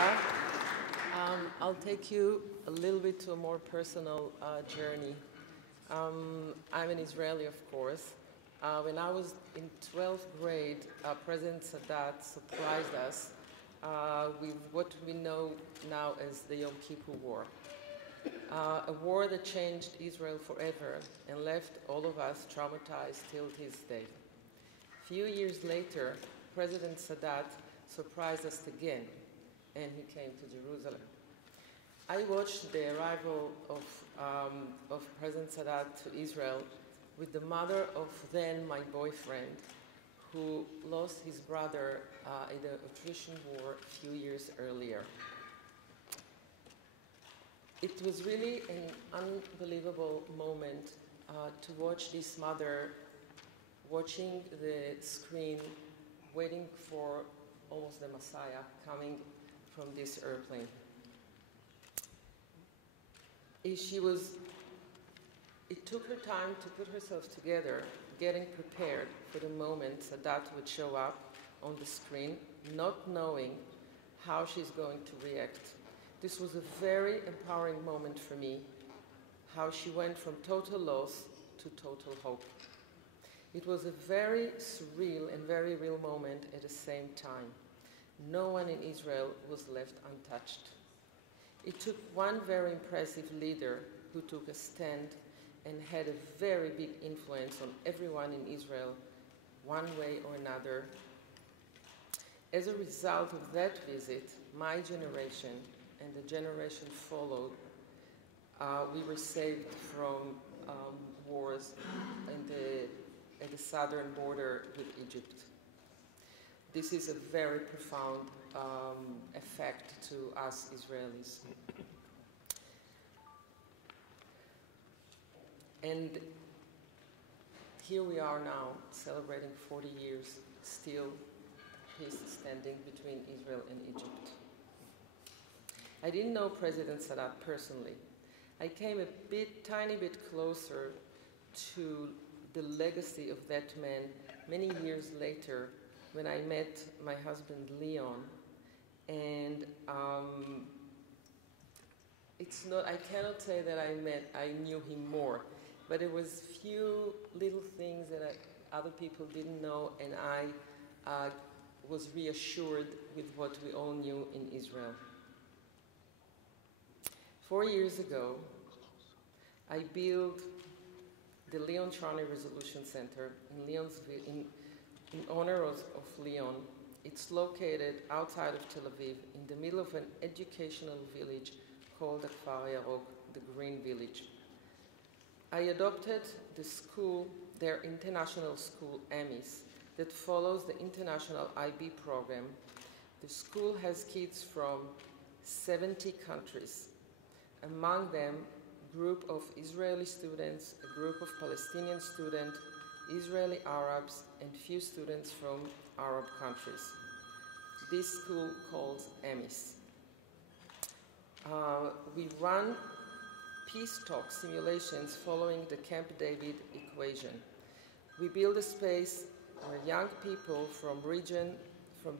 Anwar. I'll take you a little bit to a more personal journey. I'm an Israeli, of course. When I was in 12th grade, President Sadat surprised us with what we know now as the Yom Kippur War. A war that changed Israel forever and left all of us traumatized till this day. A few years later, President Sadat surprised us again, and he came to Jerusalem. I watched the arrival of President Sadat to Israel with the mother of then my boyfriend, who lost his brother in the attrition war a few years earlier. It was really an unbelievable moment to watch this mother watching the screen, waiting for almost the Messiah coming from this airplane. It took her time to put herself together, getting prepared for the moment Sadat would show up on the screen, not knowing how she's going to react. This was a very empowering moment for me, how she went from total loss to total hope. It was a very surreal and very real moment at the same time. No one in Israel was left untouched. It took one very impressive leader who took a stand and had a very big influence on everyone in Israel, one way or another. As a result of that visit, my generation and the generation followed, we were saved from wars at the southern border with Egypt. This is a very profound effect to us Israelis. And here we are now, celebrating 40 years, still peace standing between Israel and Egypt. I didn't know President Sadat personally. I came a tiny bit closer to the legacy of that man many years later when I met my husband Leon, and I cannot say that I knew him more, but it was few little things that other people didn't know, and I was reassured with what we all knew in Israel. 4 years ago, I built the Leon Charney Resolution Center in honor of Leon. It's located outside of Tel Aviv, in the middle of an educational village called Kfar Yarok, the Green Village. I adopted the school, their international school, AMIS, that follows the international IB program. The school has kids from 70 countries. Among them, a group of Israeli students, a group of Palestinian students, Israeli Arabs, and few students from Arab countries. This school calls AMIS. We run peace talk simulations following the Camp David equation. We build a space where young people from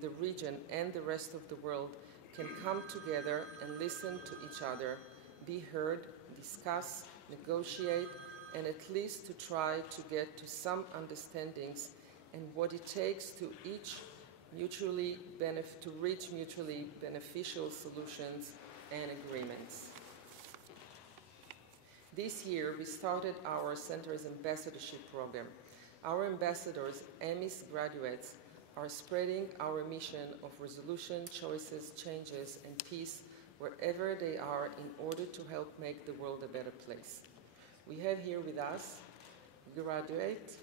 the region and the rest of the world can come together and listen to each other, be heard, discuss, negotiate, and at least to try to get to some understandings and what it takes to reach mutually beneficial solutions and agreements. This year, we started our center's ambassadorship program. Our ambassadors, AMIS graduates, are spreading our mission of resolution, choices, changes, and peace wherever they are in order to help make the world a better place. We have here with us a graduate.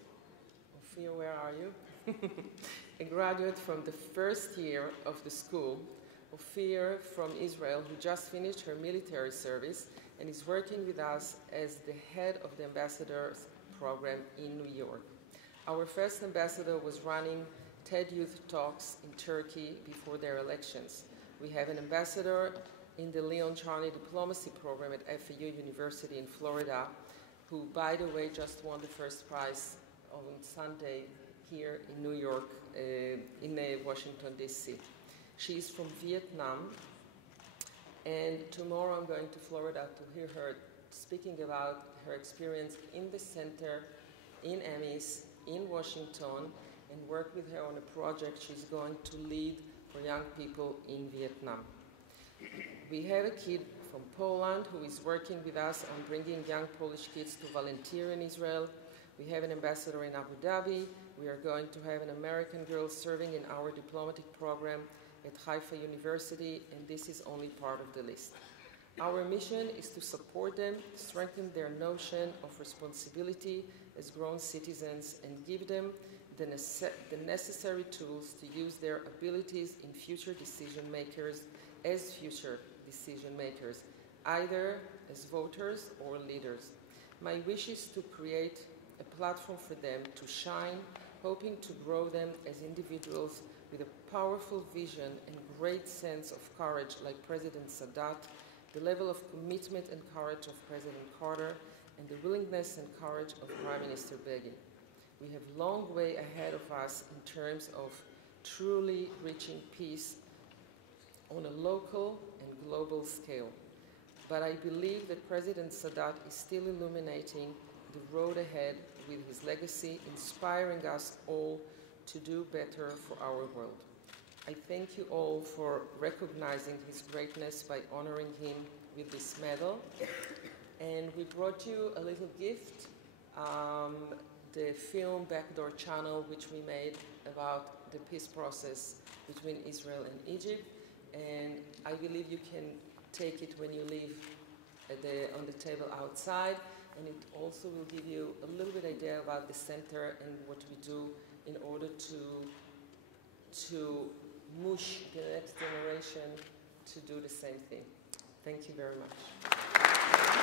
Ophir, where are you? A graduate from the first year of the school, Ophir from Israel, who just finished her military service and is working with us as the head of the ambassadors program in New York. Our first ambassador was running TED Youth Talks in Turkey before their elections. We have an ambassador in the Leon Charney Diplomacy Program at FAU University in Florida, who, by the way, just won the first prize on Sunday here in New York, in Washington, D.C. She is from Vietnam, And tomorrow I'm going to Florida to hear her speaking about her experience in the center, in Amis, in Washington, and work with her on a project she's going to lead for young people in Vietnam. We have a kid from Poland who is working with us on bringing young Polish kids to volunteer in Israel. We have an ambassador in Abu Dhabi. We are going to have an American girl serving in our diplomatic program at Haifa University, and this is only part of the list. Our mission is to support them, strengthen their notion of responsibility as grown citizens, and give them the necessary tools to use their abilities in future decision makers, either as voters or leaders. My wish is to create a platform for them to shine, hoping to grow them as individuals with a powerful vision and great sense of courage like President Sadat, the level of commitment and courage of President Carter, and the willingness and courage of Prime Minister Begin. We have a long way ahead of us in terms of truly reaching peace on a local and global scale. But I believe that President Sadat is still illuminating the road ahead with his legacy, inspiring us all to do better for our world. I thank you all for recognizing his greatness by honoring him with this medal. And we brought you a little gift, the film Backdoor Channel, which we made about the peace process between Israel and Egypt. And I believe you can take it when you leave on the table outside. And it also will give you a little bit idea about the center and what we do in order to push the next generation to do the same thing. Thank you very much.